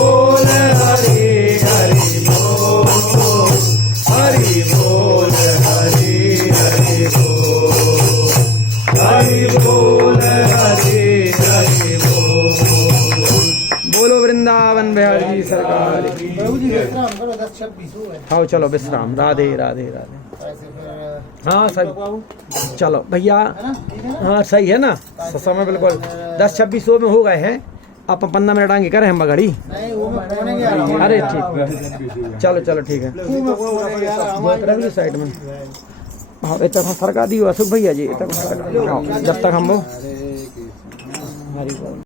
बोल हरि हरि बोल, हरि बोल हरि हरि बोल, हरि बोल हरि हरि बोल। बोलो वृंदावन बिहारी जी सरकार की। हाँ चलो विश्राम। राधे राधे राधे। हाँ सही, चलो भैया। हाँ सही है ना, समय बिल्कुल 10-26 में हो गए हैं। आप 15 मिनट आगे करें हम बघड़ी। अरे ठीक, चलो चलो ठीक है। साइड में हाँ इतना सरका दियो अशोक भैया जी, जब तक हम वो